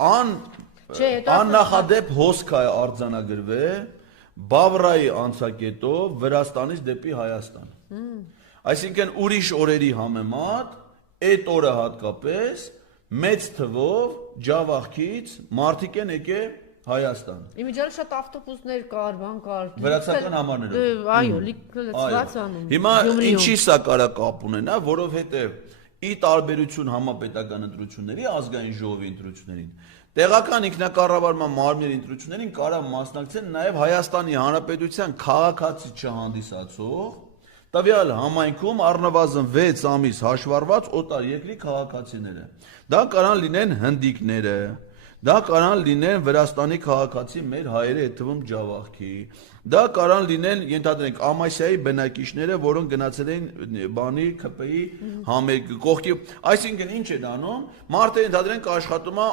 աննախադեպ հոսք է արձանագրվել Բավրայի անցակետով Վրաստանից դեպի Հայաստան։ Այսինքն ուրիշ օրերի համեմատ այդ օրը հատկապես մեծ թվով ջավախքից մարդիկ են եկել Հայաստան։ Իմիջիալը շատ ավտոբուսներ կար, բան կար։ Վրացական համարներով։ Այո, լիքված անում։ Հիմա ինչի սա կարա կապ ունենա, որովհետև ի տարբերություն համապետական ընտրությունների, ազգային ժողովի ընտրություններին, տեղական ինքնակառավարման մարմինների ընտրություններին կարա մասնակցեն նաև Հայաստանի Հանրապետության քաղաքացի չհանդիսացող տվյալ համայնքում առնվազն 6 ամիս հաշվառված օտար երկրի քաղաքացիները։ Դա կարան լինեն հնդիկները, դա կարան լինեն Վրաստանի քաղաքացի մեր հայերը, այդ թվում ջավախքի, դա կարան լինեն, ենթադրենք, Ամասիայի բնակիչները, որոնք գնացել են բանի ԿՊ-ի համերգ կողքի, այսինքն ինչ են անում, մարդը ենթադրենք աշխատում է